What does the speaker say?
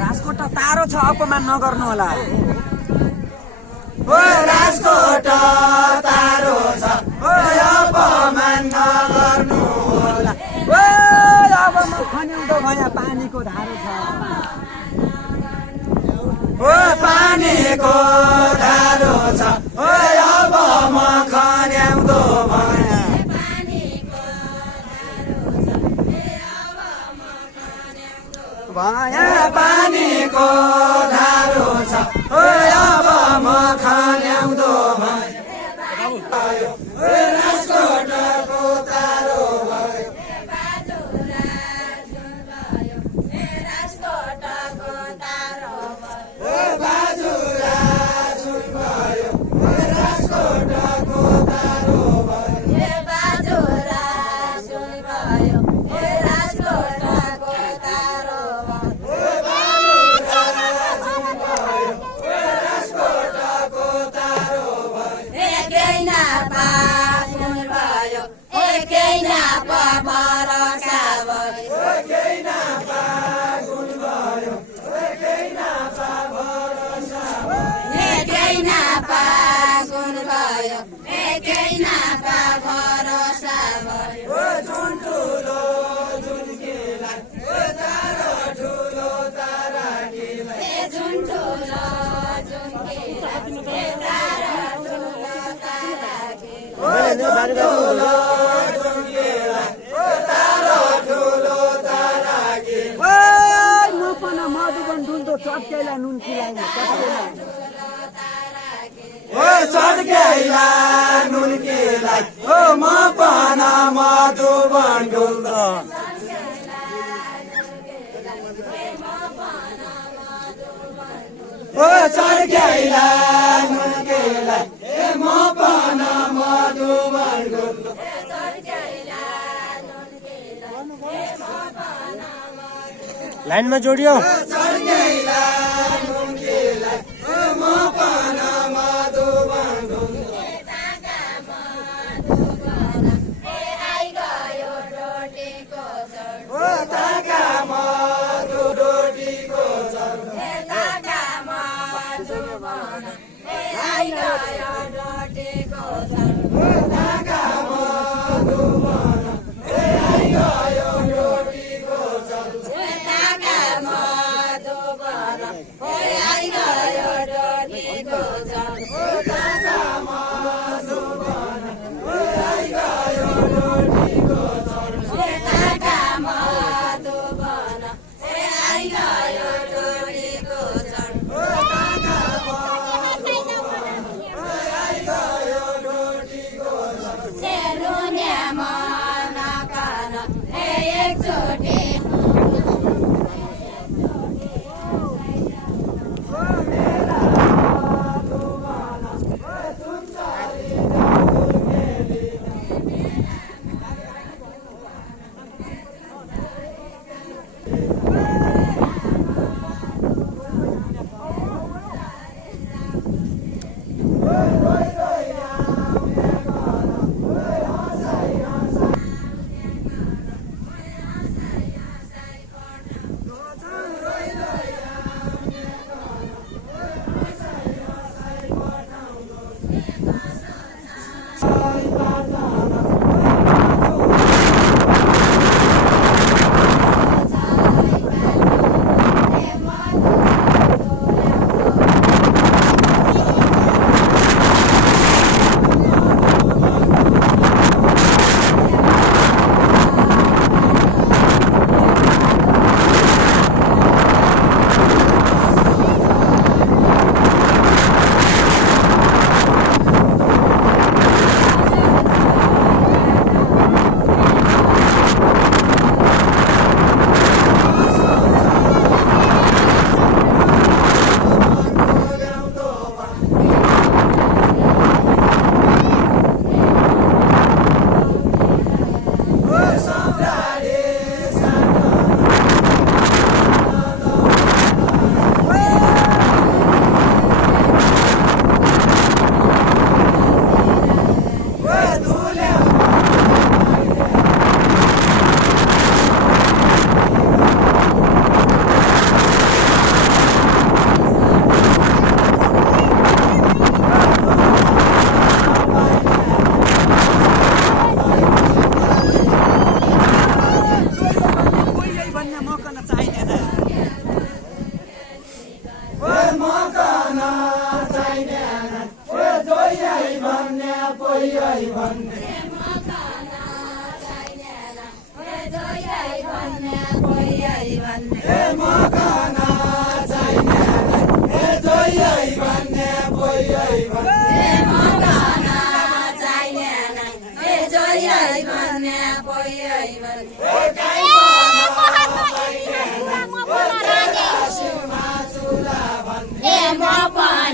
राजकोट तारो छ अपमान नगर्नु होला ओ राजकोट तारो छ ओ अपमान नगर्नु होला ओ अब म खन्याउँदो भया पानीको धारो छ ओ पानीको धारो छ ओ अब म खन्याउँदो भया पानीको धारो छ ओ अब म खन्याउँदो भयो राजकोटको तारो भयो बाजुरा जुन भयो राजकोटको तारो भयो बाजुरा जुन भयो राजकोटको तारो चटकेला नुन खिलाइने ओ चटकेला नुन खिलाइ ओ म पाना मधुबन डुल्द ओ चटकेला नुन खिलाइ ए म पाना मधुबन डुल्द लाइनमा जोडियो भन्ने ए मकन चाहिनेलाई ए जोइयै भन्ने बोइयै भन्ने ए मकन चाहिने ए जोइयै भन्ने बोइयै भन्ने ए काई ए म पनि